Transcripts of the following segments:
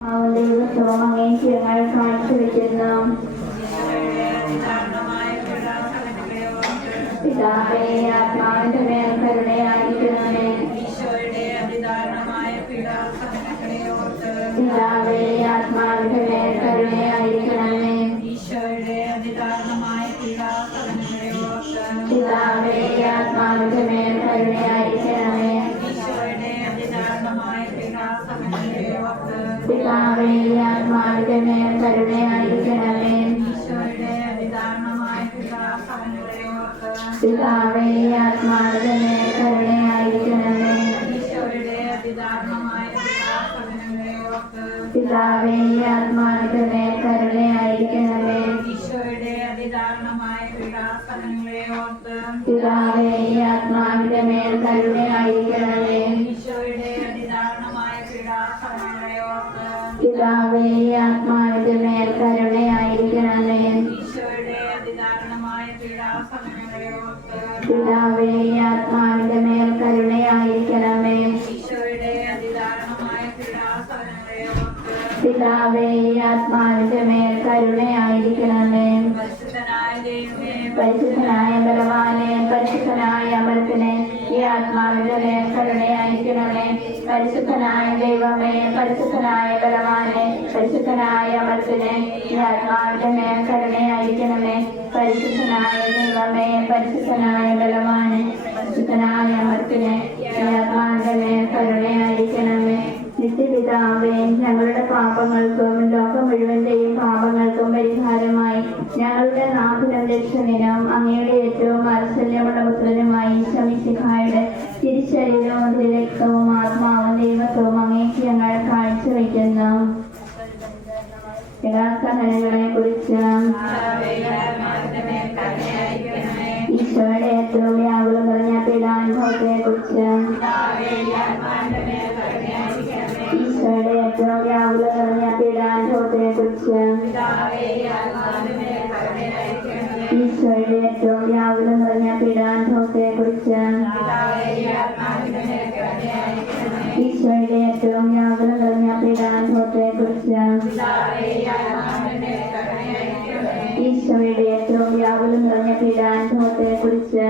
ദൈവസ്വം അങ്ങേക്ക് ഞങ്ങൾ കാഴ്ചവെക്കുന്നു. പിതാവേ, ആത്മാവിന്റെ മേൽ കരുണയായിരിക്കണമേ. പിതാവേ, ആത്മാവിന്റെ മേൽ കരുണയായിരിക്കണമേ. പിതാവേ, ആത്മാവിന്റെ മേൽ കരുണയായിരിക്കണമേ. പിതാവേ, ആത്മാവിന്റെ മേൽ കരുണയായിരിക്കണമേ. പിതാവേ, ആത്മാവിന്റെ മേൽ കരുണയായിരിക്കണമേ. പിതാവേ, ആത്മാവിന്റെ മേൽ കരുണയായിരിക്കണമേ. പിതാവേ, ആത്മാവിന്റെ മേൽ കരുണയായിരിക്കണമേ. പിതാവേ, ആത്മാവിന്റെ മേൽ കരുണയായിരിക്കണമേ. പിതാവേ, ആത്മാവിന്റെ മേൽ കരുണയായിരിക്കണമേ. പിതാവേ, ആത്മാവിന്റെ മേൽ കരുണയായിരിക്കണമേ. പരിശുദ്ധനായ ബലവാനെ, പരിശുദ്ധനായ അമർത്തിനെ, ഈ ആത്മാവിന്റെ മേൽ കരുണയായിരിക്കണമേ. പരിശുദ്ധനായ ദൈവമേ, പരിശുദ്ധനായ ബലവാനെ, പരിശുദ്ധനായ അമർത്തിനെ, ഈ ആത്മാവിന്റെ മേൽ കരുണയായിരിക്കണമേ. പരിശുദ്ധനായ ദൈവമേ, പരിശുദ്ധനായ ബലവാനെ, പരിശുദ്ധനായ അമർത്തിനെ, ഈ ആത്മാവിന്റെ മേൽ കരുണയായിരിക്കണമേ. നിത്യപിതാവേ, ഞങ്ങളുടെ പാപങ്ങൾക്കും ലോകം മുഴുവന്റെയും പാപങ്ങൾക്കും പരിഹാരമായി ഞങ്ങളുടെ നാഥനും രക്ഷകനും അങ്ങയുടെ ഏറ്റവും വാത്സല്യമുള്ള പുത്രനുമായി ഈശോ മിശിഹായുടെ തിരുശരീരവും തിരുരക്തവും ആത്മാവും ദൈവത്വവും അങ്ങേക്ക് ഞങ്ങൾ കാഴ്ചവെക്കുന്നു. സഹനങ്ങളെ കുറിച്ച് ഈശോയുടെ ഏറ്റവും വ്യാകുലം നിറഞ്ഞ പീഡാനുഭവത്തെ കുറിച്ച് ഈശോയുടെ ഏറ്റവും വ്യാകുലം നിറഞ്ഞ പീഡാനുഭവത്തെ കുറിച്ച് ഈശോയുടെ ഏറ്റവും വ്യാകുലം നിറഞ്ഞ പീഡാനുഭവത്തെ കുറിച്ച് ഈശോയുടെ ഏറ്റവും വ്യാകുലം നിറഞ്ഞ പീഡാനുഭവത്തെ കുറിച്ച് ഈശോയുടെ ഏറ്റവും വ്യാകുലം നിറഞ്ഞ പീഡാനുഭവത്തെ കുറിച്ച്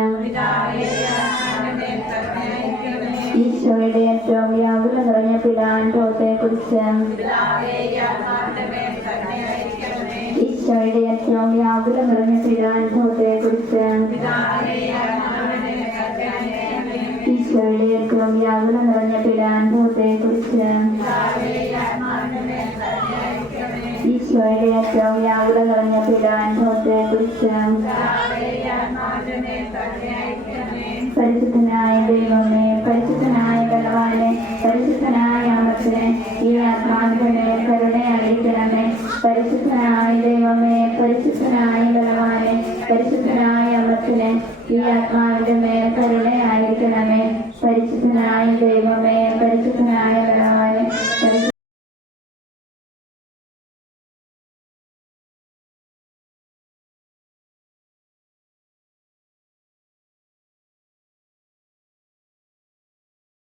ഈശോയുടെ ഏറ്റവും വ്യാകുലം നിറഞ്ഞ പീഡാനുഭവത്തെ കുറിച്ച് ഈശോയുടെ ഏറ്റവും വ്യാകുലം നിറഞ്ഞ പീഡാനുഭവത്തെ കുറിച്ച് ഈശോയുടെ ഏറ്റവും വ്യാകുലം നിറഞ്ഞ പീഡാനുഭവത്തെ കുറിച്ച് ഈശോയുടെ ഏറ്റവും വ്യാകുലം നിറഞ്ഞ പീഡാനുഭവത്തെ കുറിച്ച് പരിശുദ്ധനായ ദൈവമേ, പരിശുദ്ധനായ ബലവാനെ, പരിശുദ്ധനായ അമർത്തിനെ, ഈ ആത്മാവിന്റെ മേൽ കരുണയായിരിക്കണമേ. പരിശുദ്ധനായ ദൈവമേ, പരിശുദ്ധനായ ബലവാനെ, പരിശുദ്ധനായ അമർത്തിനെ, ഈ ആത്മാവിന്റെ മേൽ കരുണയായിരിക്കണമേ. പരിശുദ്ധനായ ദൈവമേ, പരിശുദ്ധനായ ബലവാനെ,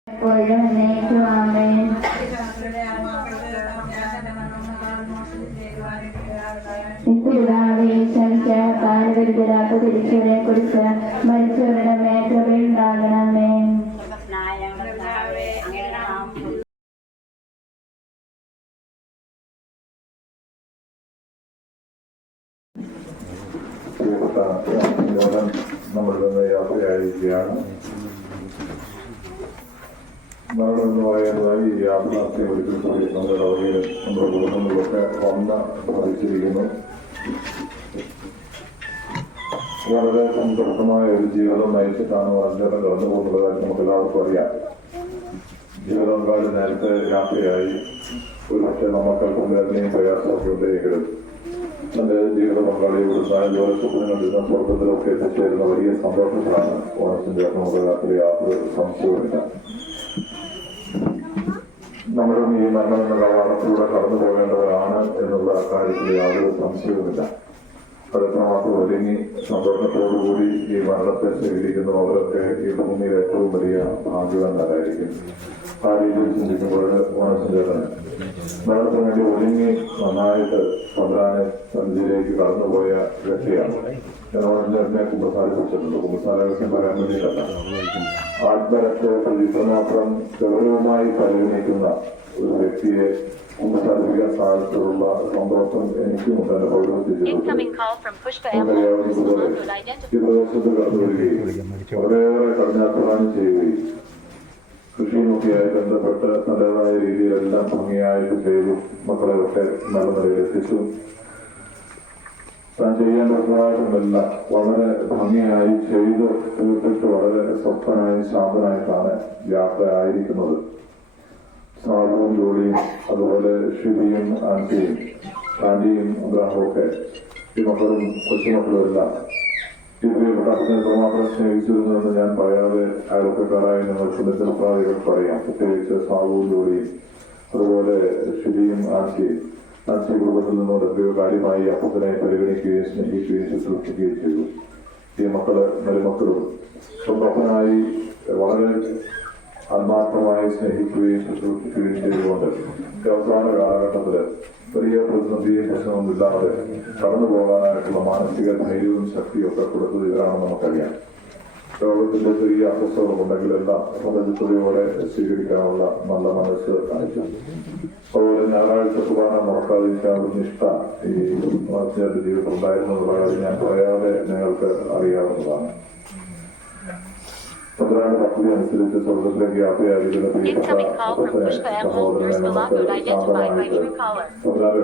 എപ്പോഴും എന്നേക്കും ആമേൻ. നിത്യപിതാവേ, കാലവിരുദ്ധരാത്ത തിരിച്ചവരെ കുറിച്ച് മരിച്ചവരുടെ മേൽ കൃപയുണ്ടാകണമേ. നമ്മൾ നിന്ന് യാത്രയായിരിക്കുകയാണ്. മരണം എന്ന് പറയുന്നത് ഈ യാഥാർത്ഥ്യ ഒരിക്കൽ കൂടി നമ്മുടെ ലോകയിൽ നമ്മുടെ കുടുംബങ്ങളിലൊക്കെ വന്ന് ഭവിച്ചിരിക്കുന്നു. വളരെ സംതൃപ്തമായ ഒരു ജീവിതം നയിച്ചിട്ടാണ് വളരെ കടന്നു പോകുന്നത് കാര്യം നമുക്ക് എല്ലാവർക്കും അറിയാം. ജീവിതം കാലം നേരത്തെ യാത്രയായി ഒരുപക്ഷെ നമുക്കൽപ്പം വേദനയും പ്രയാസമൊക്കെ ഉണ്ടെങ്കിലും തന്റെ ജീവിത പങ്കാളിയോട് ജോലിസുഖങ്ങളിലും സ്വർഗത്തിലൊക്കെ എത്തിച്ചേരുന്ന വലിയ സന്തോഷത്തിലാണ് ഓണത്തിന്റെ നമുക്ക് യാതൊരു സംശയവുമില്ല. നമ്മളും ഈ മരണം എന്ന കവാടത്തിലൂടെ കടന്നു പോകേണ്ടവരാണ് എന്നുള്ള കാര്യത്തിൽ യാതൊരു സംശയവുമില്ല. അതെത്രമാത്രം ഒരുങ്ങി സന്തോഷത്തോടുകൂടി ഈ മരണത്തെ സ്വീകരിക്കുന്നു അവരൊക്കെ ഈ ഭൂമിയിൽ ഏറ്റവും വലിയ ഭാഗ്യവാന്മാരായിരിക്കും. ആ രീതിയിൽ ചിന്തിക്കുമ്പോൾ ഓണസഞ്ചേതന് മരണത്തിന് വേണ്ടി ഒരുങ്ങി നന്നായിട്ട് തമ്പുരാനെ സന്നിധിയിലേക്ക് കടന്നുപോയ വ്യക്തിയാണ്. ഞാൻ കുമ്പസാരിപ്പിച്ചിട്ടുണ്ട്. കുമ്പസാരകൾക്കും പറയാൻ വേണ്ടിയിട്ടല്ല, ആത്മരക്ഷയെ ഇത്രമാത്രം ഗൗരവമായി പരിഗണിക്കുന്ന ഒരു വ്യക്തിയെ കുമ്പസാരിപ്പിക്കാൻ സാധിച്ചിട്ടുള്ള സന്തോഷം എനിക്കുമുണ്ട്. എന്റെ പൗരത്തിൽ ഈ പ്രദേശത്ത് കടന്നു വരികയും വളരെയേറെ കഠിനാധ്വാനം ചെയ്യുകയും കൃഷിയുമൊക്കെയായി ബന്ധപ്പെട്ട് നല്ലതായ രീതിയിലെല്ലാം ഭംഗിയായിട്ട് ചെയ്തു മക്കളെയൊക്കെ നല്ല നിലയിൽ എത്തിച്ചു. താൻ ചെയ്യാൻ പറ്റുന്നതായിട്ടുമെല്ലാം വളരെ ഭംഗിയായി ചെയ്ത് തീർത്തിട്ട് വളരെ സ്വസ്ഥനായി ശാന്തനായിട്ടാണ് യാത്ര ആയിരിക്കുന്നത്. സാബുവും ജോലിയും അതുപോലെ ഷിബിയും ആന്റിയും അബ്രാഹമൊക്കെ ഈ മക്കളും കൊച്ചുമക്കളും എല്ലാം അച്ഛനെ പ്രമാണം സ്നേഹിച്ചിരുന്നുവെന്ന് ഞാൻ പറയാതെ അയൽപ്പക്കാരായി നിങ്ങൾക്ക് മിത്രപ്രാതികൾ പറയാം. പ്രത്യേകിച്ച് സാബുവും ജോലിയും അതുപോലെ ഷിബിയും ആൻസി കുടുംബത്തിൽ നിന്നോട് എത്രയോ കാര്യമായി അപ്പത്തിനെ പരിഗണിക്കുകയും സ്നേഹിക്കുകയും ശുശ്രൂഷിക്കുകയും ചെയ്തു. ഈ മക്കള് മരുമക്കളും സ്വന്തപ്പനായി വളരെ ആത്മാർത്ഥമായി സ്നേഹിക്കുകയും ശുശ്രൂഷിക്കുകയും ചെയ്തുകൊണ്ട് അവസാന കാലഘട്ടത്തില് വലിയ പ്രതിസന്ധിയും പ്രശ്നവും ഇല്ലാതെ കടന്നു പോകാനായിട്ടുള്ള മാനസിക ധൈര്യവും ശക്തിയും ഒക്കെ കൊടുത്തത് ഇവരാണെന്ന് നമുക്കറിയാം. ലോകത്തിന്റെ ചെറിയ അസ്വസ്ഥതകളുണ്ടെങ്കിലെല്ലാം സന്ദർഭത്തോടെ സ്വീകരിക്കാനുള്ള നല്ല മനസ്സ് കാണിച്ചു. അതുപോലെ ഞായറാഴ്ച കുർബാന മുടക്കാതിരിക്കാനുള്ള നിഷ്ഠ ഈ മനുഷ്യന്റെ ജീവിതത്തിൽ ഉണ്ടായിരുന്നുള്ള കാര്യം ഞാൻ പറയാതെ നിങ്ങൾക്ക് അറിയാവുന്നതാണ്. പന്ത്രണ്ട് പദ്ധതി അനുസരിച്ച് സ്വർഗത്തിലേക്ക് യാത്രയായിരിക്കുന്ന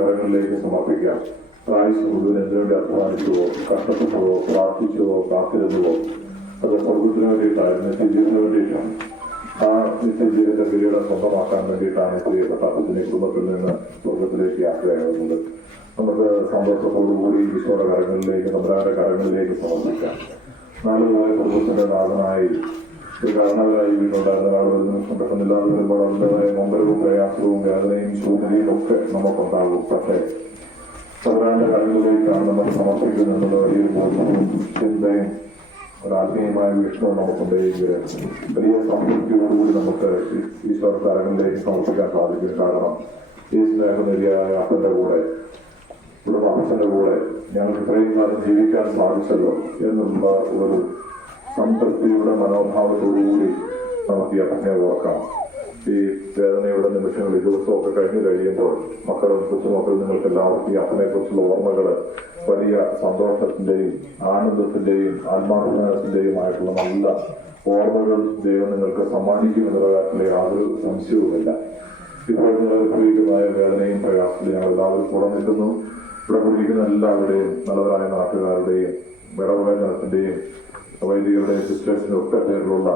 കരങ്ങളിലേക്ക് സമർപ്പിക്കാം. പ്രായസ് മുഴുവൻ എന്തിനുവേണ്ടി അധ്വാനിച്ചുവോ കഷ്ടപ്പെട്ടുവോ പ്രാർത്ഥിച്ചുവോ കാത്തിരുന്നുവോ അത് സ്വർഗത്തിന് വേണ്ടിയിട്ടാണ്, നിത്യജീവന് വേണ്ടിയിട്ടാണ്. ആ നിത്യജീവിതത്തെ കിരീടം സ്വന്തമാക്കാൻ വേണ്ടിയിട്ടാണ് പ്രിയപ്പെട്ട അപ്പത്തിന്റെ കുടുംബത്തിൽ നിന്ന് സ്വർഗത്തിലേക്ക് യാത്രയാകുന്നത്. നമുക്ക് സന്തോഷത്തോടുകൂടി ഈശോയുടെ കരങ്ങളിലേക്ക് തമ്പുരാന്റെ കരങ്ങളിലേക്ക് സമർപ്പിക്കാം. നാളുപോലെ കുടുംബത്തിന്റെ നാഥനായി ഒരു കാരണവരായി വീണ്ടുണ്ടായിരുന്ന ആളുകൾ നിമിഷം പെട്ടെന്നില്ലാതെ വരുമ്പോൾ അവരുടേതായ നൊമ്പരവും പ്രയാസവും വേദനയും ശൂന്യതയും ഒക്കെ നമുക്കുണ്ടാകും. പക്ഷേ തമ്പുരാന്റെ കരങ്ങളിലേക്കാണ് നമ്മൾ സമർപ്പിക്കുന്നതെന്നുള്ള വലിയൊരു ബോധവും ചിന്തയും ഒരു ആത്മീയമായ വീക്ഷണവും നമുക്കുണ്ടെങ്കിൽ വലിയ സംതൃപ്തിയോടുകൂടി നമുക്ക് ഈശ്വര കരങ്ങളിലേക്ക് സമർപ്പിക്കാൻ സാധിക്കും. കാരണം ഈ സ്നേഹനിധിയായ അപ്പന്റെ കൂടെ ഇവിടെ അപ്പന്റെ കൂടെ ഞങ്ങൾക്ക് ഇത്രയും കാലം ജീവിക്കാൻ സാധിച്ചല്ലോ എന്നുള്ള ഒരു സംതൃപ്തിയുടെ മനോഭാവത്തോടുകൂടി നമുക്ക് ഈ അപ്പനെ ഓർക്കാം. ഈ വേദനയുടെ നിമിഷങ്ങൾ ഈ ദിവസമൊക്കെ കഴിഞ്ഞു കഴിയുമ്പോൾ മക്കളും കൊച്ചുമക്കളും നിങ്ങൾക്ക് എല്ലാവർക്കും ഈ അപ്പനെ കുറിച്ചുള്ള ഓർമ്മകള് വലിയ സന്തോഷത്തിന്റെയും ആനന്ദത്തിന്റെയും ആത്മാഭിമാനത്തിന്റെയും ആയിട്ടുള്ള നല്ല ഓർമ്മകൾ ദൈവം നിങ്ങൾക്ക് സമ്മാനിക്കുമെന്നുള്ള കാര്യത്തിലെ യാതൊരു സംശയവുമില്ല. ഇപ്പോൾ നിങ്ങൾ അനുഭവിക്കുന്നതായ വേദനയും പ്രയാസത്തിലും ഞങ്ങൾ എല്ലാവരും കൂടെ നിൽക്കുന്നു. ഇവിടെ കുടിക്കുന്ന എല്ലാവരുടെയും നല്ലവരായ നാട്ടുകാരുടെയും വിളവുടേജനത്തിന്റെയും വൈദികരുടെയും സിസ്റ്റേഴ്സിന്റെ ഒക്കെ പേരിലുള്ള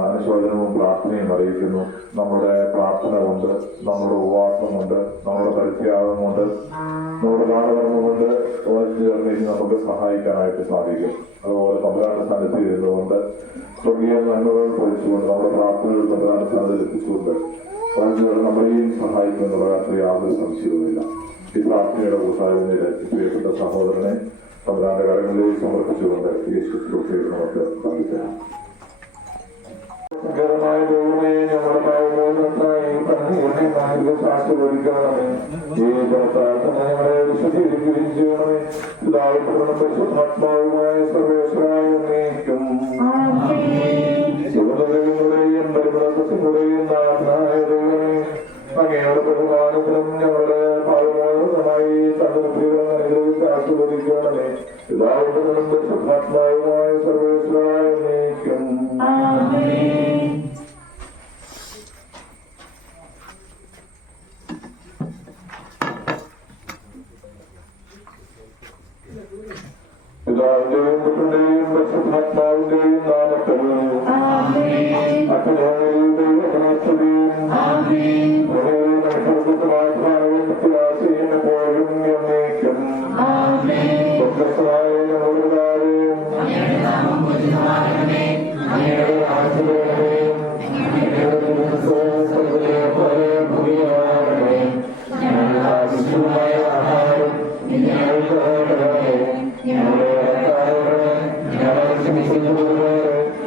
അനുശോചനവും പ്രാർത്ഥനയും അറിയിക്കുന്നു. നമ്മുടെ പ്രാർത്ഥന കൊണ്ട്, നമ്മുടെ ഉപവാസം കൊണ്ട്, നമ്മുടെ പരിത്യാഗം കൊണ്ട്, നമ്മുടെ ദാനധർമ്മം കൊണ്ട് ചേർന്നേക്ക് നമുക്ക് സഹായിക്കാനായിട്ട് സാധിക്കും. അതുപോലെ തമ്പുരാന്റെ സ്ഥാനത്തിൽ ഇരുന്നുകൊണ്ട് സ്വർഗീയ നന്മകൾ പൊളിച്ചുകൊണ്ട് നമ്മുടെ പ്രാർത്ഥനകൾ തമ്പുരാന്റെ സ്ഥാനത്തിൽ എത്തിച്ചുകൊണ്ട് നമ്മളെയും സഹായിക്കുമെന്നുള്ള കാര്യത്തിൽ യാതൊരു സംശയവുമില്ല. ഈ പ്രാർത്ഥനയുടെ കൂട്ടായ്മയിലെ പ്രിയപ്പെട്ട സഹോദരനെ തമ്പുരാന്റെ കരങ്ങളിലേക്ക് സമർപ്പിച്ചുകൊണ്ട് ഈ ശുശ്രൂഷയിൽ നമുക്ക് സാധിക്കാം. ദൈവമേ, ഞങ്ങളുടെ സാക്ഷിക്കണമേ. ഈ പ്രാർത്ഥന ഞങ്ങളെ വിശദീകരിക്കുകയും ചെയ്യണമേ. ആത്മാവുമായ സർവേശ്വരായ നീക്കും ശിവദൈവങ്ങളെയും പരിപ്രസങ്ങളെയും നാഥനായ ദൈവമേ, അങ്ങയുടെ ബഹുമാനത്തിലും ഞങ്ങളുടെ പാവമായി തങ്ങളുടെ ആസ്വദിക്കണമേ. പിതാവിനും പരിശുദ്ധാത്മാവുമായ സർവേശ്വരായ നീക്കും. പിതാവിന്റെയും പുത്രന്റെയും പരിശുദ്ധാത്മാവിന്റെയും നാമത്തിൽ അച്ഛനെയും എപ്പോഴും എന്നേക്കും സ്വസ്ഥമായ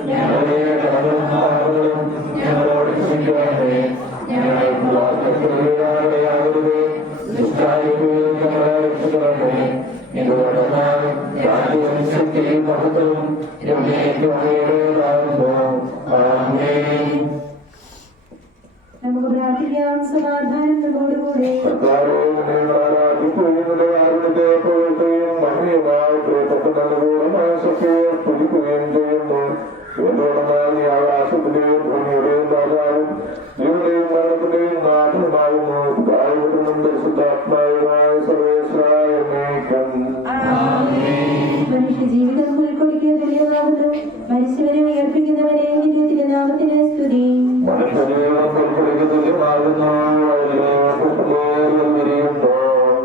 ഞങ്ങളുടെയും ആഹാരം ഞങ്ങളോട് ക്ഷമിക്കണമേ. ഞങ്ങളെ നമുക്ക് പ്രാർത്ഥിക്കാം. സമാധാനത്തോടുകൂടെ ആകാശത്തിന്റെയും ഭൂമിയുടെയും രാജാവും ജീവന്റെയും മരണത്തിന്റെയും നാഥനുമാകുന്നു ശുദ്ധാത്മാവുമായ സർവേശ്വരായ മനുഷ്യ ജീവിതം പുൽക്കൊടിക്ക് തുല്യമാകുന്നു. മരിച്ചവരെ ഉയർപ്പിക്കുന്നവരെ നിന്റെ നാമത്തിന് സ്തുതി. മനുഷ്യജീവിതം പുൽക്കൊടിക്ക് തുല്യമാകുന്നു.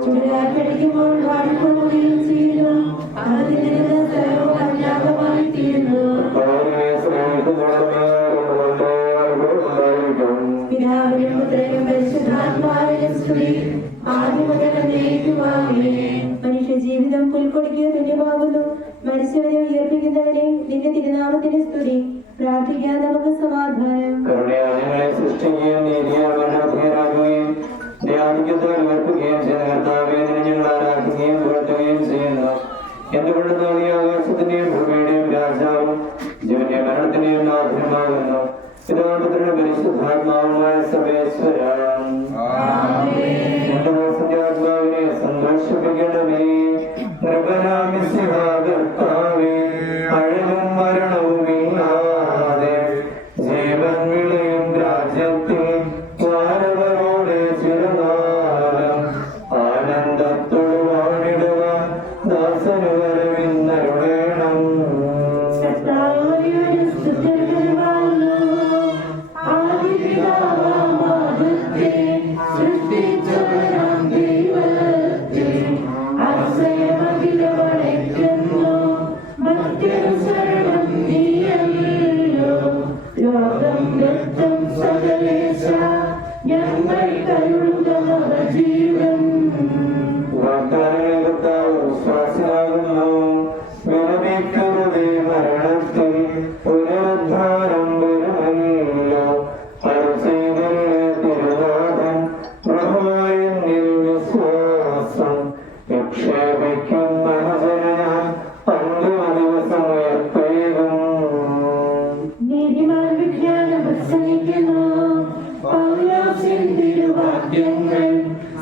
ചുടുകാറ്റടിക്കുമ്പോൾ വാടിപ്പോവുകയും ചെയ്യുന്നു. അതിന്റെ സ്ഥലവും അജ്ഞാതമായി തീരുന്നു. പിതാവിനും പുത്രനും പരിശുദ്ധാത്മാവിനും സ്തുതി. ആദ്യം മുതൽ എന്നേക്കുമാമേൻ. മനുഷ്യ ജീവിതം പുൽക്കൊടിക്ക് തുല്യമാകുന്നു. മരിച്ചവരെ ഉയർപ്പിക്കുന്നവരെ നിന്റെ തിരുനാമത്തിന് സ്തുതി. പ്രാർത്ഥിക്കാൻ നമുക്ക് സമാധാനം. കരുണയാളങ്ങളെ സൃഷ്ടിക്കുകയും നീതിയാകുകയും ധ്യാനിക്കത്തോടെ ഉയർത്തുകയും ചെയ്യുന്ന കർത്താവെ ഞങ്ങൾ ആരാധിക്കുകയും പുകഴ്ത്തുകയും ചെയ്യുന്നു. എന്തുകൊണ്ട് ഈ ആകാശത്തിന്റെയും ഭൂമിയുടെയും രാജാവും ജീവന്റെയും മരണത്തിന്റെയും നാഥനുമാകുന്നു. പിതാവിന്റെ പരിശുദ്ധാത്മാവുമായ സർവേശ്വരൻ എന്റെ ആത്മാവിനെ സന്തോഷിപ്പിക്കണമേ. കർത്താവേ അഴലും മരണവുമില്ലാതെ ജീവൻ വിളയും രാജ്യത്തിൽ മാനവരോടെ ചിരകാലം ആനന്ദത്തോട് വാണിടുവാൻ ദാസന് വരവിന്നരുളേണം. വിശ്വാസിയാകുന്നു. വിലപിക്കരുതേ മരണത്തിൽ പുനരുദ്ധാരം വരുമല്ലോ. തിരുനാഥൻ പ്രഭുവിൽ വിശ്വാസം നിക്ഷേപിക്കും മനോജനം അന്തിമ ദിവസം ഉയർത്തേകും. നീതിമാൻ വിജ്ഞാനം പ്രസംഗിക്കുന്നു. പൗലോസിൻ തിരുവാക്യങ്ങൾ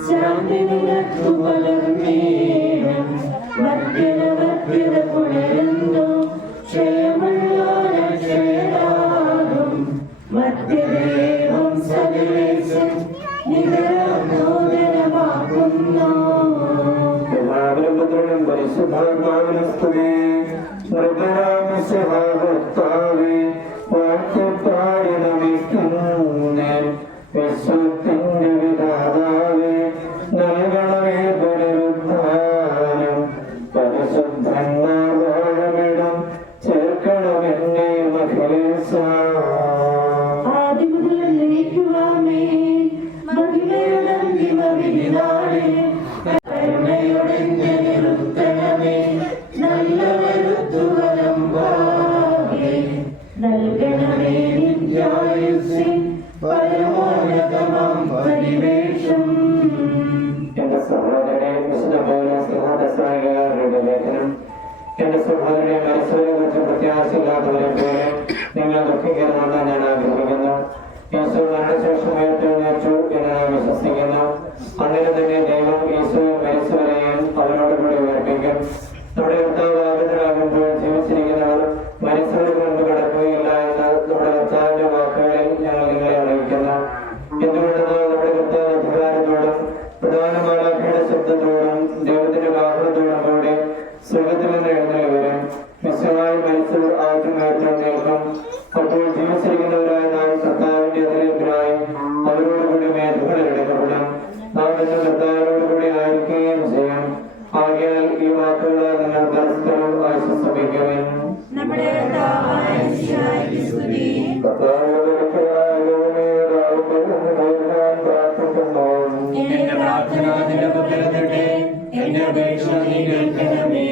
ശാന്തി നിനക്കു പകർന്നേണം. മധ്യത പുലരുന്നു. ക്ഷയമുള്ളോരം ക്ഷയരാകും. മധ്യദേവം സകലേശൻ നിരനൂതനമാക്കുന്നു. പിതാവിനും പരിശുദ്ധാത്മാവിനും സ്തുതി. കർത്താവേ വാഴ്ത്തപ്പാടി നമിക്കുന്നേ. വിശ്വത്തിന്റെ വിധാതാവേ നൽകണമേ പുനരുദ്ധാനം. പരിശുദ്ധന്മാർ വാഴമിടം ചേർക്കണമെന്നേ മഹിലേശ. ആദ്യം മുതൽ എന്നേക്കുമാമേൻ. മഹിമയുടെ അന്തിമ വിധിനാളിൽ കരുണയുടെ നിരുത്തണമേ. നല്ല വരുത്തുവരം ഭാഗ്യേ നൽകണമേ നിത്യായുസ്സിൻ പരമോന്നതമാം പരിവേഷം. എന്റെ സഹോദരനെ വിശുദ്ധ പൗലോസ്ലിഹായുടെ ലേഖനം. എന്റെ സഹോദരനെ മരിച്ചവരെ കുറിച്ച് പ്രത്യാശയില്ലാത്തവരെ പോലെ നിങ്ങൾ ദുഃഖിക്കണമെന്ന് ഞാൻ ആഗ്രഹിക്കുന്നു. യേശു മരണശേഷം ഉയർത്തെഴുന്നേറ്റു എന്ന് ഞാൻ വിശ്വസിക്കുന്നു. അങ്ങനെ തന്നെ ദൈവം യേശുവിൽ മരിച്ചവരെയും അവരോടുകൂടി ഉയർപ്പിക്കും. നമ്മുടെ കർത്താവ് ആഗതനാകുമ്പോൾ ജീവിച്ചിരിക്കുന്നവർ മരിച്ചവർക്ക് മുൻപ് കിടക്കുകയില്ല എന്ന് നമ്മുടെ കർത്താവിന്റെ വാക്കുകളിൽ ഞങ്ങൾ നിങ്ങളെ അറിയിക്കുന്നു. എന്തുകൊണ്ടെന്നാൽ നമ്മുടെ കർത്താവ് അധികാരത്തോടും പ്രധാന മാലാഖയുടെ ശബ്ദത്തോടും ദൈവത്തിന്റെ വാഹനത്തോടും കൂടി സ്വർഗത്തിൽ നിന്ന് എഴുന്നള്ളി വരും. വിശ്വമായി മരിച്ചവർ ആദ്യം ഉയർത്തെഴുന്നേൽക്കും. അപ്പോൾ ജീവിച്ചിരിക്കുന്നവരായ നാം കർത്താവിന്റെ എതിരേറ്റരായി അവരോടുകൂടി മേധകളിൽ എടുക്കപ്പെടും. നാം ഇന്ന് കർത്താവിനോടുകൂടി ആയിരിക്കുകയും ചെയ്യും. ആകയാൽ ഈ വാക്കുകളാൽ നിങ്ങൾ പരസ്പരം ആശ്വസിപ്പിക്കുവിൻ. നമ്മുടെ കർത്താവായ യേശുവിന്റെ സ്തുതി. എന്റെ പ്രാർത്ഥന നിന്റെ പക്കലെത്തട്ടെ. എന്റെ അപേക്ഷ നീ കേൾക്കണമേ.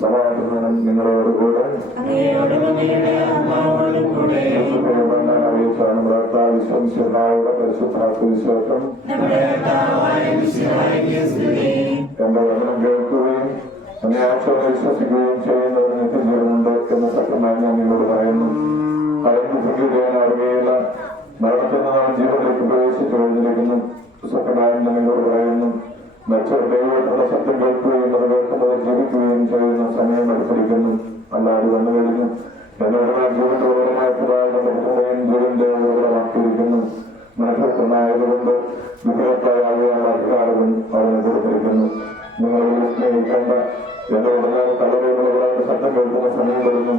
സമാധാനം നിങ്ങളോടുകൂടെ. അങ്ങയോടുകൂടെ ആത്മാവോടും കൂടെ. പരിശുദ്ധാത്മവിശ്വാസം നമ്മുടെ കർത്താവായ യേശുവിന്റെ സ്തുതി. എന്റെ വചനം കേൾക്കുകയും അങ്ങനെ ആശോടെ വിശ്വസിക്കുകയും ചെയ്യുന്നവർ നിത്യജീവനുണ്ട് എന്ന് സത്യമായി ഞാൻ നിങ്ങളോട് പറയുന്നു. ഞാൻ അറിയുകയില്ല, മരണത്തിൽ നിന്നാണ് ജീവനിലേക്ക് പ്രവേശിച്ചു കഴിഞ്ഞിരിക്കുന്നു. സത്യമായി ഞാൻ നിങ്ങളോട് പറയുന്നു, മരിച്ചവർ ദൈവത്തിന്റെ ശബ്ദം കേൾക്കുകയും അത് കേൾക്കുന്നവർ ജീവിക്കുകയും ചെയ്യുന്ന സമയം അടുത്തിരിക്കുന്നു. അല്ലാതെ വന്നു കഴിഞ്ഞു. എന്നോട് ജീവന്റെ ഉറവമായ പിതാവിന്റെ ജീവന്റെ ഉറവമാക്കിയിരിക്കുന്നു. മനുഷ്യനായതുകൊണ്ട് വിഗ്രഹത്തായാകുവാനുള്ള അധികാരവും അവന് കൊടുത്തിരിക്കുന്നു. നിങ്ങളെ സ്നേഹിക്കേണ്ട എന്റെ ഉടനെ തലവേദനകളുടെ ശബ്ദം കേൾക്കുന്ന സമയം വരുന്നു.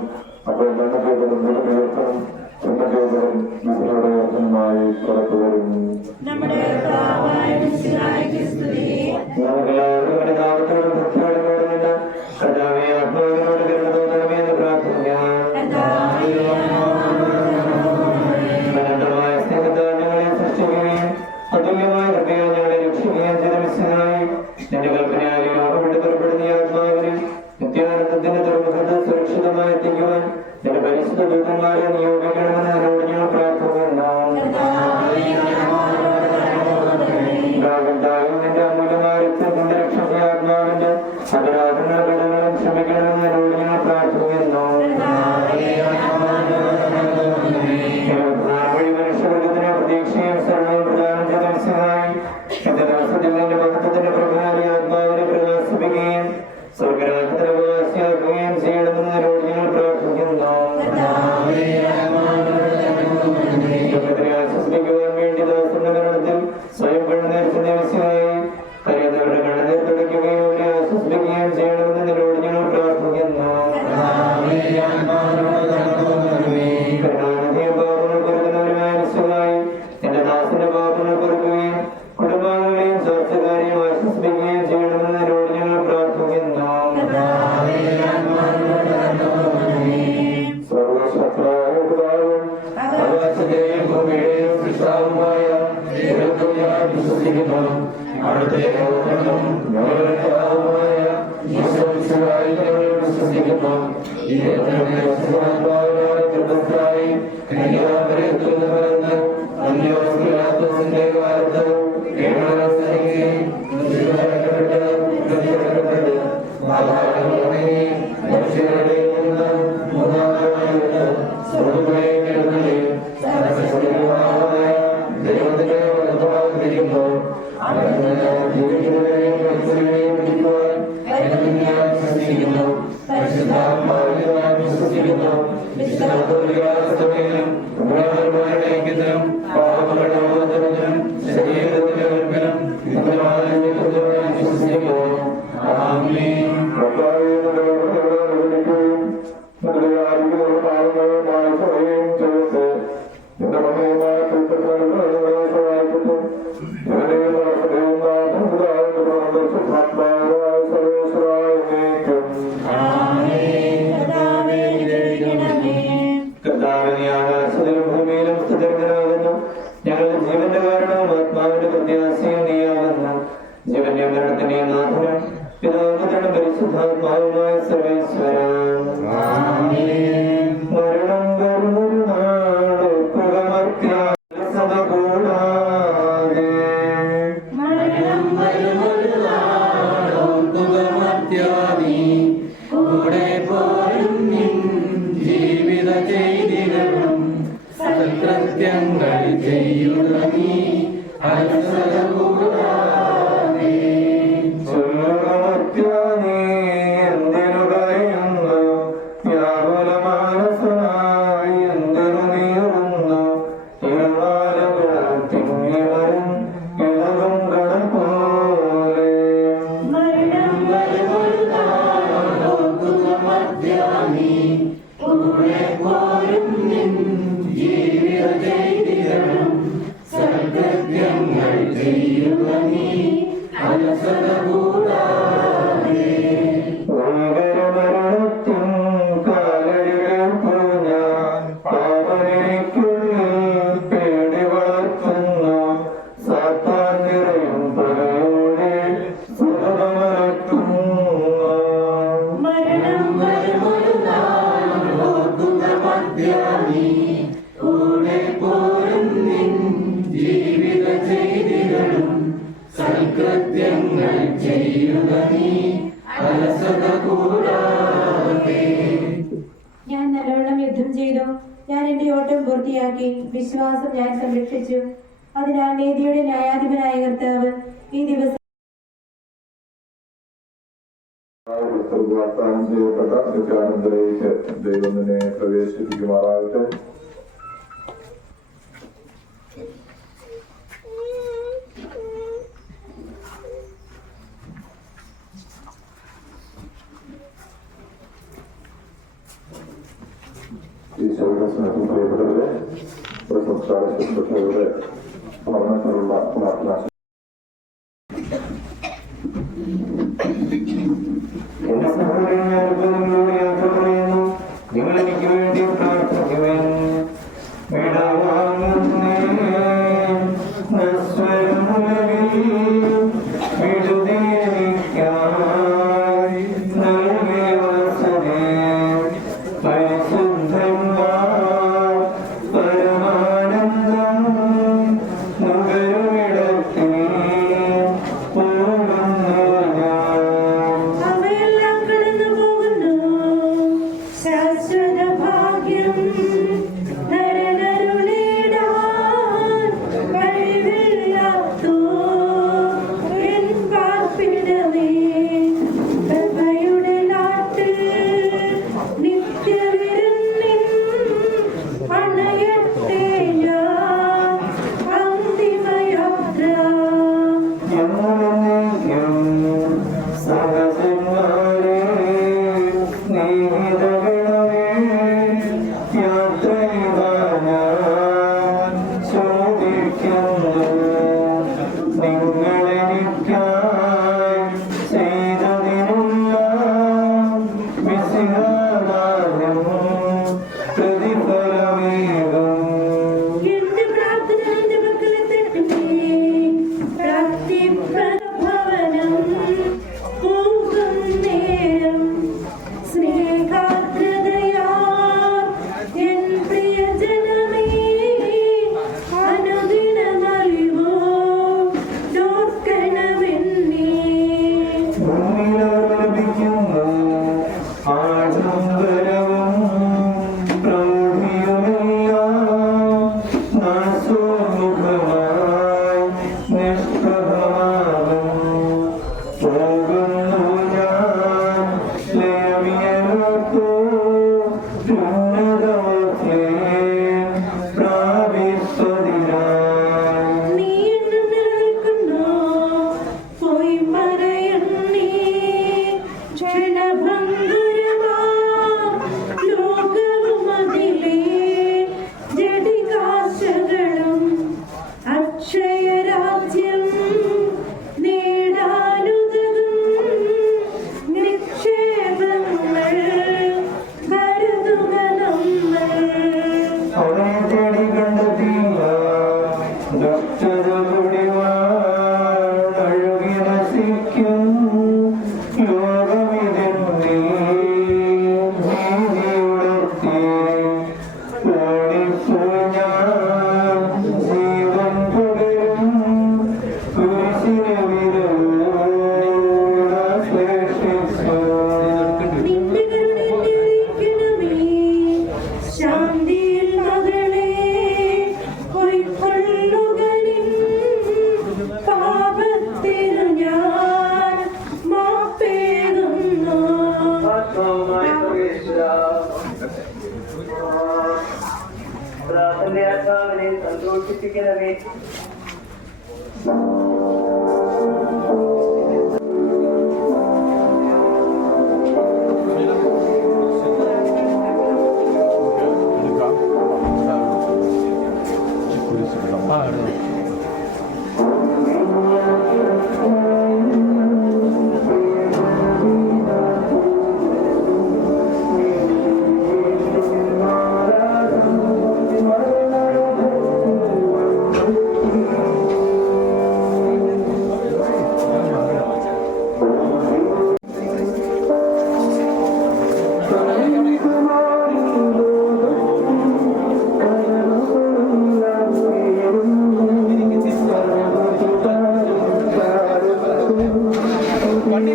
അപ്പോൾ നന്മ ചെയ്തതും ജീവൻ ഉയർത്തണം, ചിന്ത ചെയ്തതും വിധിയുടെ ഉയർത്തനുമായി പുറത്തു വരും. അതുല്യമായ കൃപയോ ഞങ്ങളെ രക്ഷിക്കുകയും ചെയ്തമിസ്സനായി നിന്റെ കൽപ്പനയായി രോഗമിട്ട് പുറപ്പെടുന്ന ആത്മാവിനെ നിത്യാനന്ദത്തിന്റെ തുറമുഖത്ത് സുരക്ഷിതമായി എത്തിക്കുവാൻ നിന്റെ പരിശുദ്ധ ദൂതന്മാരെ നിയോഗിക്കണമെന്ന് എന്നോട് ഞങ്ങൾ പ്രാർത്ഥിക്കുന്നു. നിന്റെ അമൂല്യമാരത്തിന്റെ രക്ഷമായ ആത്മാവിന്റെ അപരാധങ്ങളും ഘടനകളും ക്ഷമിക്കണമെന്ന് എന്നോട് ഞങ്ങൾ പ്രാർത്ഥിക്കുന്നു. വഴി മനുഷ്യവർഗത്തിന് പ്രതീക്ഷയും സർവ്വവും പ്രദാനം ചെയ്തമിസ്സനായി എന്റെ ദിവസത്തിൽ നിന്റെ മഹത്വത്തിന്റെ പ്രഭാരി ആത്മാവിനെ പ്രകാശിപ്പിക്കുകയും സ്വർഗരാജ്യത്തിന് അവകാശിയാക്കുകയും ചെയ്യണമെന്ന് എന്നോട് ഞങ്ങൾ പ്രാർത്ഥിക്കുന്നു. ആശ്വസിപ്പിക്കുവാൻ വേണ്ടി ദാസന്റെ മരണത്തിൽ സ്വയം കണ്ണുനീർ ചിന്തമിസ്സനായി കരയുന്നവരുടെ കണ്ണുനീർ തുടയ്ക്കുകയും അവരെ ആശ്വസിപ്പിക്കുകയും ചെയ്യണമെന്ന് എന്നോട് ഞങ്ങൾ പ്രാർത്ഥിക്കുന്നു. പാപങ്ങൾ പൊറുക്കുന്നവരുമായ മിസ്സനായി എന്റെ ദാസന്റെ പാപങ്ങൾ പൊറുക്കുകയും കുടുംബാംഗങ്ങളെയും സ്വാസ്ഥ്യക്കാരെയും ആശ്വസിപ്പിക്കുകയും ചെയ്യണമെന്ന് എന്നോട് ഞങ്ങൾ പ്രാർത്ഥിക്കുന്നു. സർവശക്തനായ പിതാവും ആകാശത്തെയും ഭൂമിയുടെയും സൃഷ്ടാവുമായ ദൈവത്തിൽ ഞാൻ വിശ്വസിക്കുന്നു. അവിടുത്തെ ഏകപുത്രനും ഞങ്ങളുടെ പിതാവുമായ യേശുക്രിസ്തുവിൽ ഞങ്ങൾ വിശ്വസിക്കുന്നു. ഈ ആത്മാവിനായ കൃപയ്ക്കായി കന്യാമറിയത്തിൽ നിന്ന് പിറന്ന് പന്തിയോസ് പിലാത്തോസിന്റെ കാലത്ത് മനുഷ്യരുടെ നിന്ന് ദൈവത്തിന്റെ വലതുഭാഗത്തിരിക്കുമ്പോൾ ജീവിക്കുന്നവരെയും മനുഷ്യരെയും വിധിക്കുവാൻ ഞാൻ വിശ്വസിക്കുന്നു. പരിശുദ്ധാത്മാവിൽ ഞാൻ വിശ്വസിക്കുന്നു. വിശ്വാസത്തിലും ഐക്യത്തിലും പാപങ്ങളുടെ മോചനത്തിലും ശരീരത്തിന്റെ ഉൽപ്പന്നം വിശ്വസിക്കുന്നു. ആമേൻ. എന്റെ മഹനീയമായ ഭൂമിയിലും സ്ഥിതനാകുന്നു. ഞങ്ങളുടെ ജീവന്റെ കാരണവും ആത്മാവിന്റെ പ്രത്യാശയും നീയാകുന്നു. ജീവന്റെ മരണത്തിന്റെയും നാഥനും പിതാവിനും പരിശുദ്ധാത്മാവുമായ സർവേശ്വരൻ. മരണം വരുന്നൊരു നാട് പുകമർത്യാസത കൂടാതെ കൂടെ പോരും ജീവിത ചെയ്തികളും സൽകൃത്യങ്ങൾ ചെയ്യുക നീ അലസത കൂടാതെ. ഞാൻ നല്ലവണ്ണം യുദ്ധം ചെയ്തു, ഞാൻ എന്റെ ഓട്ടം പൂർത്തിയാക്കി, വിശ്വാസം ഞാൻ സംരക്ഷിച്ചു. അതിനാൽ നീതിയുടെ ന്യായാധിപനായ കർത്താവ് ഈ ദിവസം വാഗ്ദാനം ചെയ്യപ്പെട്ട നിത്യാനന്ദയിലേക്ക് ദൈവം നിന്നെ പ്രവേശിപ്പിക്കുമാറാകട്ടെ. ഈശോയുടെ സ്നേഹം പ്രിയപ്പെട്ടവരെ, സംസ്കാര ശുശ്രൂഷകളുടെ പഠനത്തിലുള്ള പ്രാർത്ഥന എന്റെ സഹോദരങ്ങളോട് യാത്ര പറയുന്നു. നിങ്ങൾ എനിക്ക് വേണ്ടി പ്രാർത്ഥിക്കുവാൻ സന്തോഷിപ്പിക്കണമേ. വണ്ടി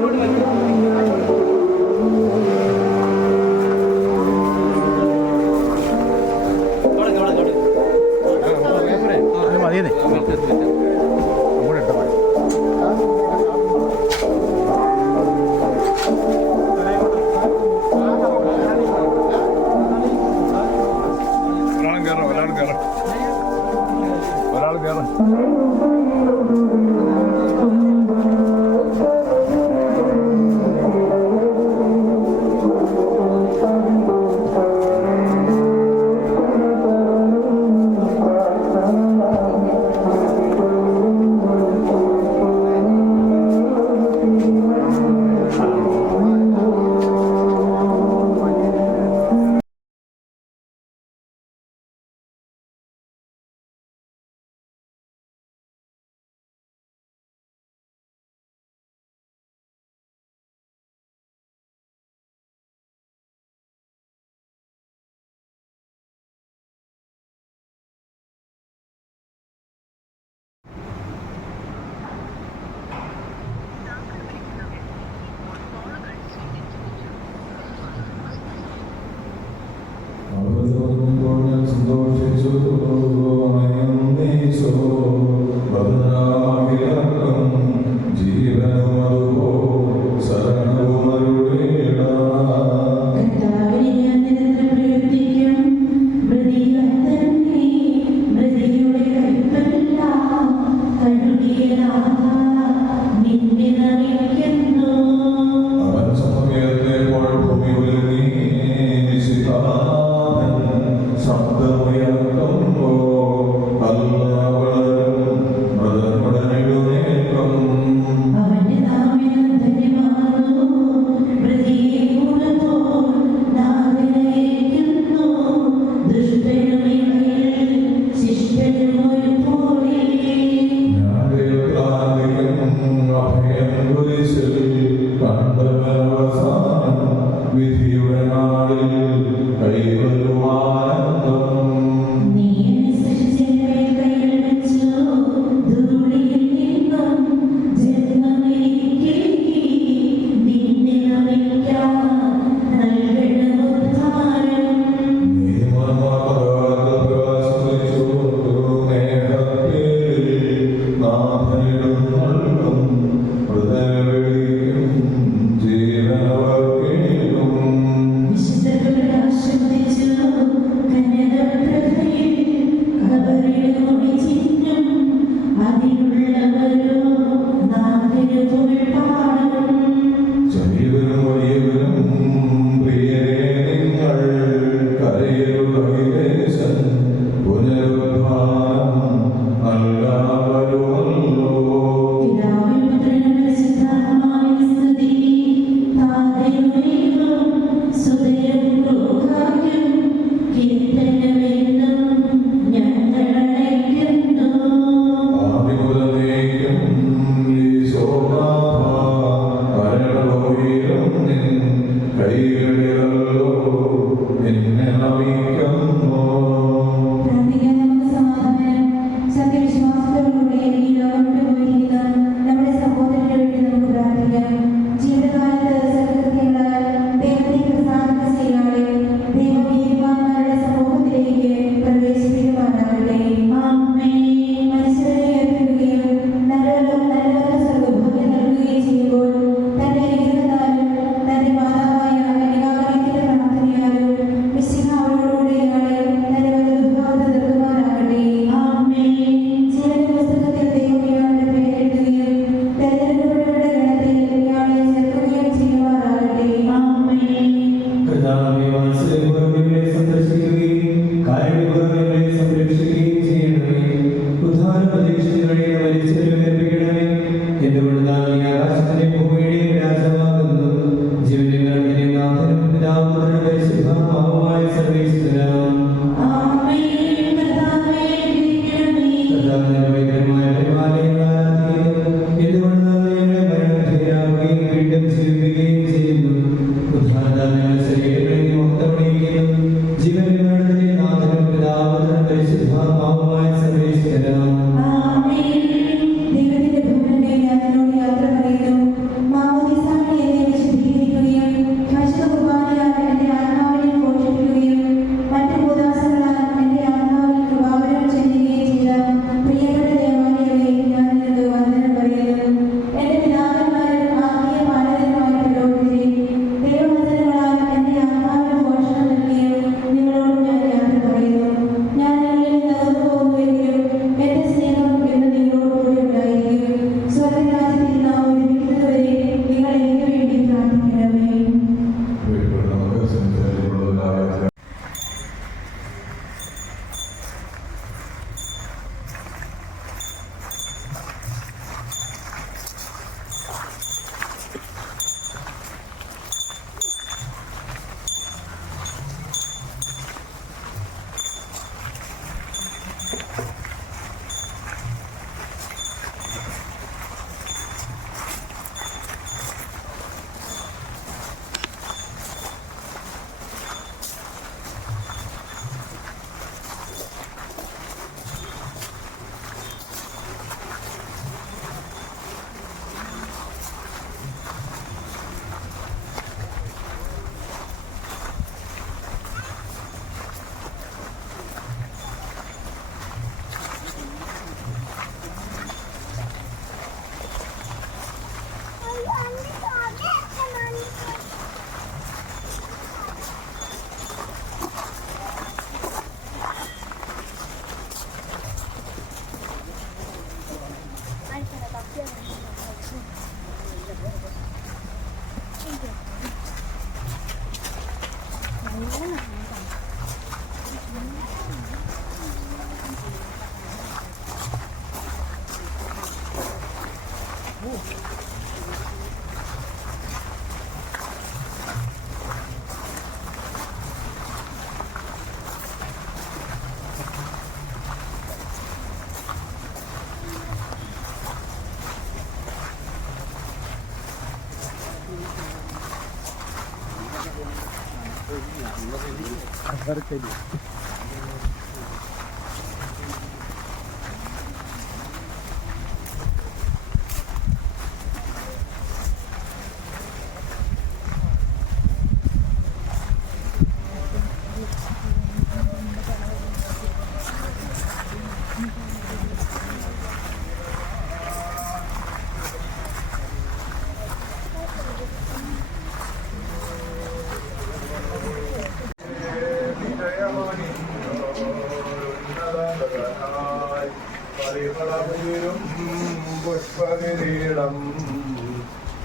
പുഷ്പകിരീടം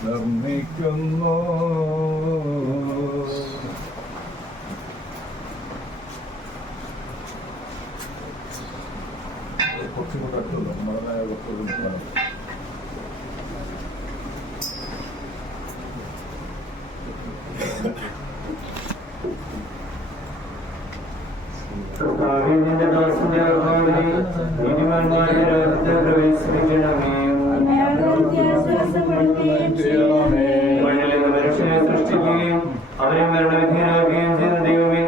നിർമ്മിക്കുന്നു. കുറച്ചുകൂടെ അടുത്തുള്ളൂ നമ്മളെ കുറച്ചുകൂടെ മനുഷ്യനെ സൃഷ്ടിക്കുകയും അവരെ മരണവിധേയനാക്കുകയും ചെയ്ത ദൈവമേ,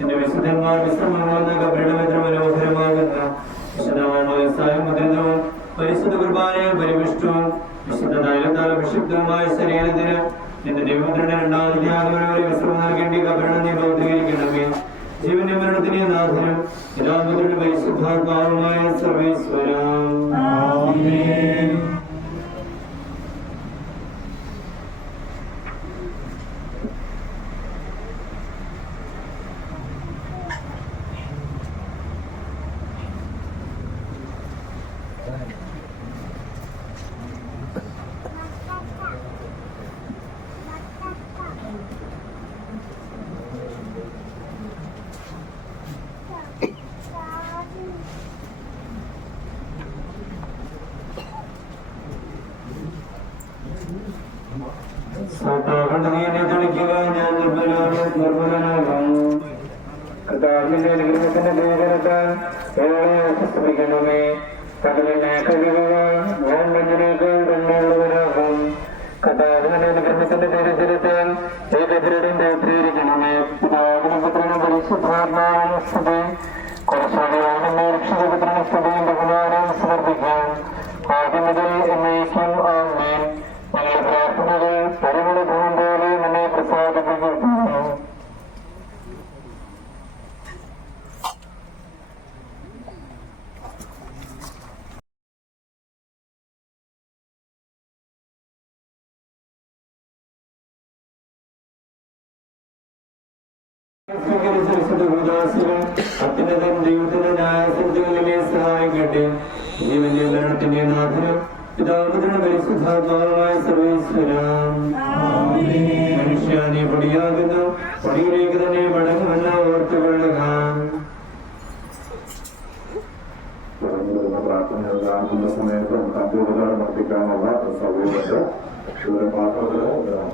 എന്റെ വിശുദ്ധന്മാർ വിശ്രമമാകുന്ന കബറിടം എത്ര മനോഹരമാകുന്ന വിശുദ്ധമായ മുദ്രിതവും പരിശുദ്ധ കുർബാനയിൽ പരിവിഷ്ടവും വിശുദ്ധ തൈലത്താൽ അഭിഷിക്തവുമായ ശരീരത്തിന് എന്റെ ദൈവത്തിന്റെ രണ്ടാമത്തെ ആഗമനവരെ വിശ്രമം നൽകേണ്ടി കബറിടം നീ ബോധീകരിക്കണമേ. ജീവന്റെ മരണത്തിന് നാഥനും പിതാവിന്റെ പരിശുദ്ധാത്മാവുമായ സർവേശ്വരം. ഞാൻ നിർമ്മലനാകും. കർത്താവിന്റെ അനുഗ്രഹത്തിന്റെ ദൂരത്താൽ എന്നെ ആശ്വസിപ്പിക്കണമേ. കടലിനെ കഴിവുക ഞാൻ മഞ്ഞിനേക്കാൾ തന്നെയുള്ളവരാകും. കർത്താവിന്റെ അനുഗ്രഹത്തിന്റെ ദൂരത്താൽ ഏകദ്രഢം ദൈവീകരിക്കണമേ. പിതാവിനും പുത്രനും പരിശുദ്ധാത്മാവിനും സ്തുതി. കുറച്ചുകൂടിയാണ് രക്ഷിതപുത്രനും സ്തുതിയും ബഹുമാനവും സമർപ്പിക്കാം. ആദ്യം മുതൽ എന്നേക്കും ആമേൻ. ഞങ്ങളുടെ പ്രാർത്ഥനകൾ പരിമളഭൂമി പോലെ നമ്മെ പ്രസാദിപ്പിക്കുന്നു. അത്യുന്നതൻ ദൈവത്തിന്റെ ന്യായസംഖ്യകളിലെ സഹായിക്കട്ടെ. ജീവന്റെ മരണത്തിന്റെ നാഥനും പിതാവിന്റെ പരിശുദ്ധാത്മാവുമായ സർവേശ്വരം. മനുഷ്യ നീ പൊടിയാകുന്നു, പൊടിയിലേക്ക് തന്നെ മടങ്ങുമെന്ന ഓർത്തുകൊള്ളുക. പ്രാർത്ഥന സമയത്ത് അന്ത്യോപചാരമർപ്പിക്കാനുള്ള സൗകര്യമുണ്ട്. ഇവിടെ പാത്രത്തിൽ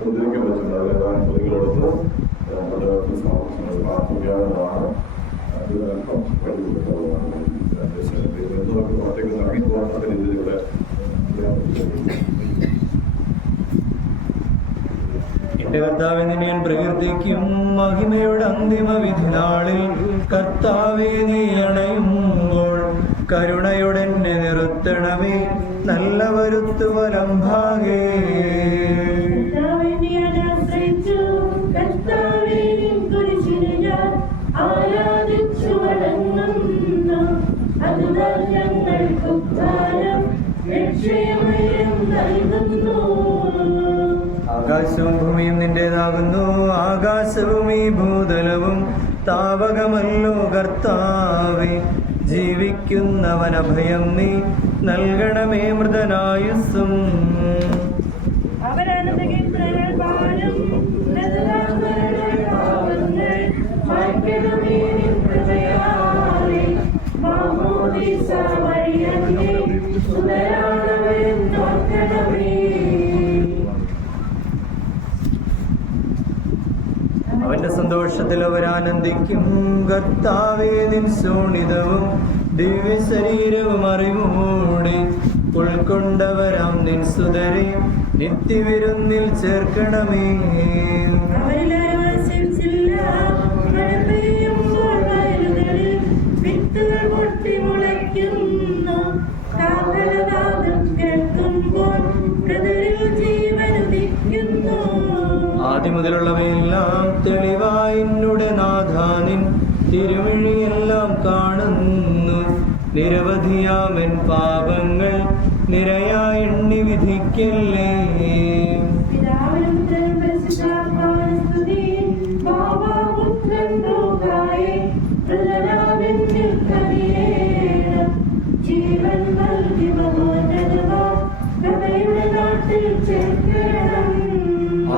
മുദ്രിക്കാൻ പറ്റുന്നത് ഏതാനും പ്രതികളോടൊത്ത് പ്രാർത്ഥിക്കാവുന്നതാണ്. ഇതിനൽപ്പം കഴിവുള്ളതാണ്. ഒറ്റയ്ക്ക് ഇറങ്ങി പോകാത്ത രീതിയിലൂടെ എന്റെ കർത്താവെ നിന്നെ ഞാൻ പ്രകീർത്തിക്കും. മഹിമയുടെ അന്തിമ വിധി നാളിൽ കർത്താവെ നീ അണയുമ്പോൾ കരുണയുടെ എന്നെ നിർത്തണമേ. നല്ല വരുത്തു വലം ഭാഗേ ആരാധിച്ചു വണങ്ങുന്നു. അതുതാൽ ഞങ്ങൾക്ക് ഉദ്ധാരം രക്ഷയും നൽകുന്നു. ആകാശവും ഭൂമിയും നിന്റേതാകുന്നു. ആകാശവും ഈ ഭൂതലവും താവകമല്ലോ കർത്താവേ. ജീവിക്കുന്നവനഭയം നീ നൽകണമേ മൃതനായുസ്സും. അവന്റെ സന്തോഷത്തിൽ അവരാനന്ദിക്കും. കർത്താവേ, നിൻ ശോണിതവും ദിവ്യ ശരീരവും അറിവോടെ ഉൾക്കൊണ്ടവരാം നിൻ സുതരെ നിത്യവിരുന്നിൽ ചേർക്കണമേ. ആദ്യം മുതലുള്ളവയെല്ലാം തെളിവായിന്നുടെ നാഥാനിൻ തിരുമിഴിയെല്ലാം കാണുന്നു. നിരവധിയാമൻ പാപങ്ങൾ നിരയായി എണ്ണി വിധിക്കല്ലേ.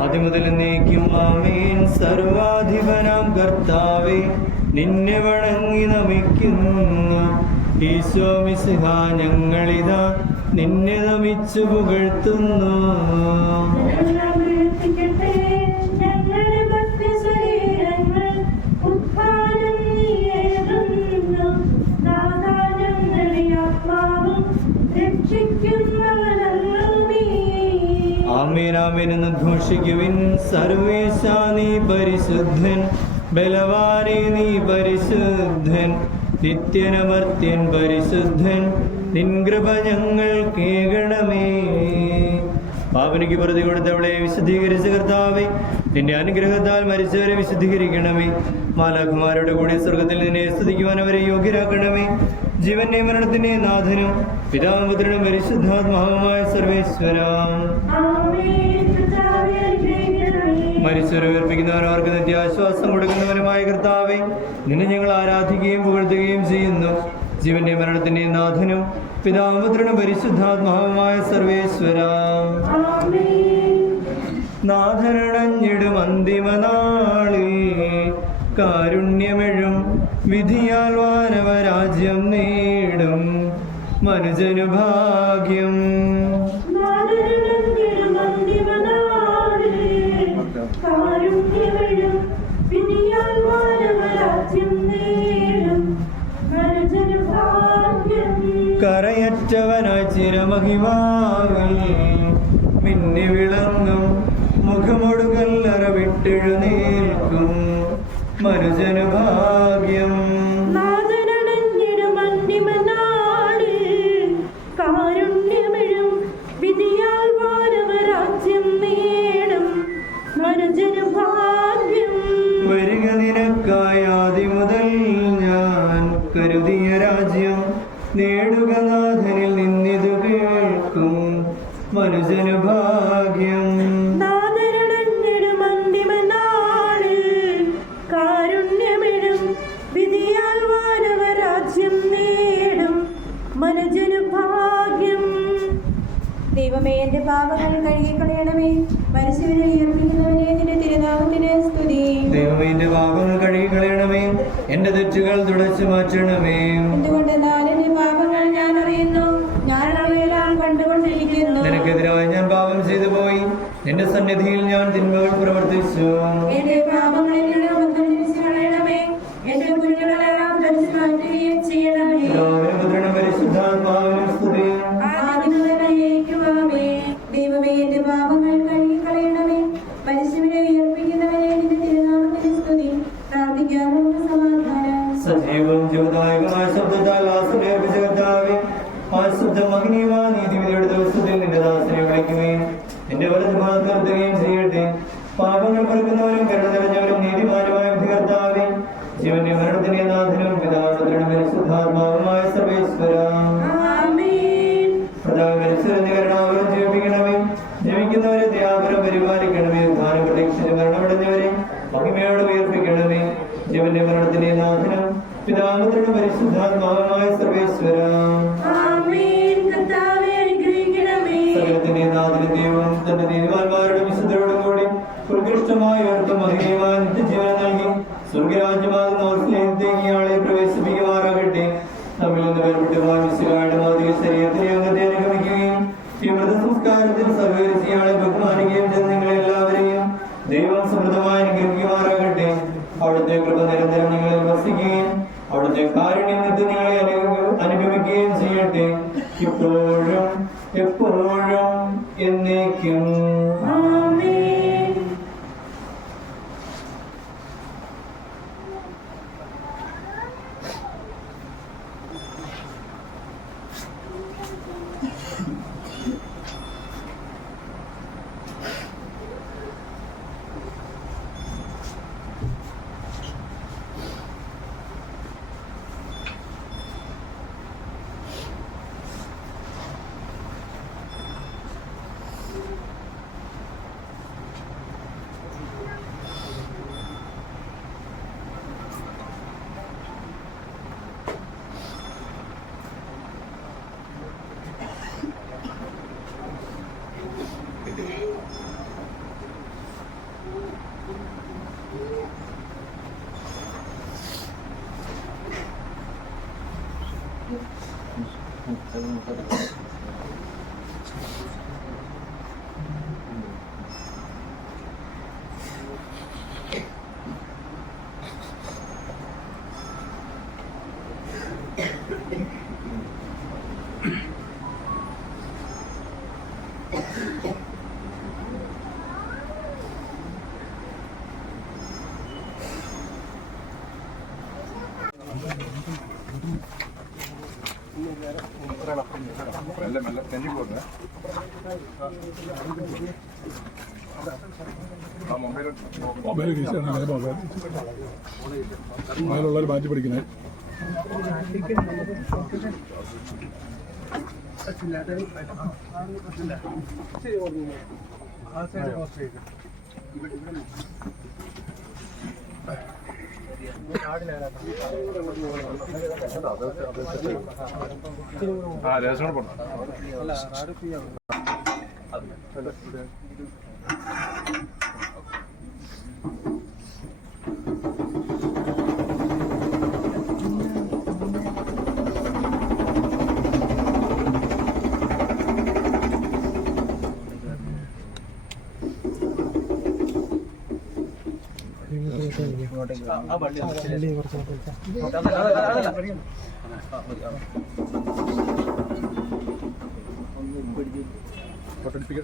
ആദ്യം മുതൽ എന്നേക്കും ആമേൻ. സർവാധിപനാം കർത്താവേ, നിന്നെ വണങ്ങി നമിക്കുന്നു. ഈശോ മിശിഹാ, ഞങ്ങളിതാ നിന്നെ നമിച്ചു പുകഴ്ത്തുന്നു. ആമേൻ ആമേൻ എന്ന് ഘോഷിക്കുവിൻ. സർവേശ നീ പരിശുദ്ധൻ, ബലവാനെ നീ പരിശുദ്ധൻ, നിത്യനമർത്യൻ പരിശുദ്ധൻ, നിൻ കൃപ ഞങ്ങൾ കേൾക്കണമേ. പാപനിക്ക് പ്രതി കൊടുത്തവളെ വിശുദ്ധീകരിച്ച കർത്താവേ, നിന്റെ അനുഗ്രഹത്താൽ മരിച്ചവരെ വിശുദ്ധീകരിക്കണമേ. മാലാഖമാരുടെ കൂടി സ്വർഗത്തിൽ നിന്നെ സ്തുതിക്കുവാൻ അവരെ യോഗ്യരാക്കണമേ. ജീവന്റെ മരണത്തിന്റെ നാഥനും പിതാവും പുത്രനും പരിശുദ്ധാത്മാവുമായ സർവേശ്വരാം. മരിച്ചവരെ ഉയർപ്പിക്കുന്നവൻ അവർക്ക് നിത്യാശ്വാസം കൊടുക്കുന്നവനുമായ കർത്താവേ, നിന്നെ ഞങ്ങൾ ആരാധിക്കുകയും പുകഴ്ത്തുകയും ചെയ്യുന്നു. ജീവന്റെ മരണത്തിന്റെ നാഥനും പിതാവും പുത്രനും പരിശുദ്ധാത്മാവുമായ സർവേശ്വരാം. നാഥനടഞ്ഞിടും അന്തിമനാളിൽ കാരുണ്യമെഴും വിധിയാൽ വാനവരാജ്യം നേടും മനുജനു ഭാഗ്യം. കരയറ്റവനായി ചിരമഹിമാവിൽ മിന്നി വിളങ്ങും മുഖമൊടുകല്ലറ വിട്ടെഴുന്നേൽക്കും മനുജനു ഭാഗ്യം. വരിക നിനക്കായി ആദ്യം മുതൽ ഞാൻ കരുതിയ രാജ്യം നേടുക നാഥനിൽ നിന്നിതു കേൾക്കും മനുജനു ഭാഗ്യം. ദൈവമേ, എന്റെ പാപങ്ങൾ കഴുകിക്കളയണമേ. മരിച്ചവരെ ഉയർപ്പിക്കുന്നവനെ നിന്റെ തിരുനാമത്തിന് സ്തുതി. ദൈവമേ, എന്റെ പാപങ്ങൾ കഴുകിക്കളയണമേ. എന്റെ തെറ്റുകൾ തുടച്ചു മാറ്റണമേ. എന്തുകൊണ്ടെന്നാൽ എന്റെ പാപങ്ങൾ ഞാൻ അറിയുന്നു, ഞാൻ അവയെല്ലാം കണ്ടുകൊണ്ടിരിക്കുന്നു. നിനക്കെതിരായി ഞാൻ പാപം ചെയ്തു പോയി, നിന്റെ സന്നിധിയിൽ ഞാൻ തിന്മകൾ പ്രവർത്തിച്ചു. എന്റെ പാപങ്ങളെല്ലാം കളയണമേ, എന്റെ കുഞ്ഞുങ്ങളെല്ലാം തുടച്ചു മാറ്റുകയും ചെയ്യണമേ. പുത്രനും പരിശുദ്ധാത്മാവിനും സ്തുതി. ദൈവമേ, എന്റെ പാപങ്ങൾ കഴുകിക്കളയണമേ. മരിച്ചവരെ ഉയർപ്പിക്കുന്നവനെ നിന്റെ തിരുനാമത്തിന് സ്തുതി. പ്രാർത്ഥിക്കാനുള്ള സമാധാനം. സജീവവും ജീവദായകമായ ശബ്ദത്താൽ ആശ്രയിപ്പിച്ച കർത്താവേ, ആ ശബ്ദം മഹനീയമായ നീതിവിധിയുടെ ദിവസത്തിൽ നിന്റെ ദാസനെ വിളിക്കുകയും നിന്റെ വലത് ഭാഗത്ത് നിർത്തുകയും ചെയ്യട്ടെ. പാപങ്ങൾ പൊറുക്കുന്നവരും കരുണ നിറഞ്ഞവരും നീതിമാനുമായ കർത്താവേ, ജീവന്റെ മരണത്തിന്റെ നാഥനും പിതാപുത്രനും പരിശുദ്ധാത്മാവുമായ സർവേശ്വരാം. മരിച്ചവരെ കരുണാവരം ജീവിപ്പിക്കണമേ. ജീവിക്കുന്നവരെ ത്യാഗം പരിപാലിക്കണമേ. പ്രതീക്ഷിച്ച് മരണമടഞ്ഞവരെ മഹിമയോടെ ഉയർപ്പിക്കണമേ. ജീവന്റെ മരണത്തിന്റെ നാഥനും പിതാമത്രനും പരിശുദ്ധാത്മാവുമായ സർവേശ്വര സകലത്തിന്റെ നാഥനും ദൈവവും തന്റെ നീതിമാന്മാരുടെ വിശുദ്ധരോടും കൂടി ഉത്കൃഷ്ടമായ ഓർത്ത് മഹിമയുമായ നിത്യജീവനം നൽകി സ്വർഗരാജ്യമാകുന്ന സ്നേഹത്തെ ഇയാളെ പ്രവേശിപ്പിക്കുമാറാകട്ടെ. തമ്മിൽ നിന്ന് വേർപെട്ടുമായ മിശിഹായുടെ ഭൗതിക ശരീരത്തിനെ അംഗത്തെ അനുഗമിക്കുകയും ഈ മൃതസംസ്കാരത്തിൽ സഹകരിച്ച് ഇയാളെ ബഹുമാനിക്കുകയും ചെയ്ത നിങ്ങളെല്ലാവരെയും ദൈവം സമൃദ്ധമായി അനുഗ്രഹിക്കുമാറാകട്ടെ. അവിടുത്തെ കൃപ നിരന്തരം നിങ്ങളിൽ വസിക്കുകയും അവിടുത്തെ കാരുണ്യം നിങ്ങളെ അനുഗമിക്കുകയും ചെയ്യട്ടെ, ഇപ്പോഴും എപ്പോഴും എന്നേക്കും. മൊബൈൽ കേസാണ് മൊബൈലുള്ളവർ മാറ്റി പിടിക്കുന്നത്.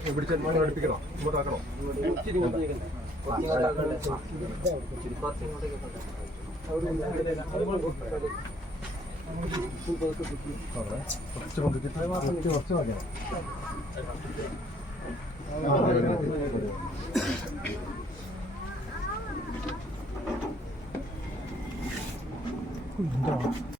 പിടിക്കണോ ഇങ്ങോട്ടാക്കണോ? കുറച്ച്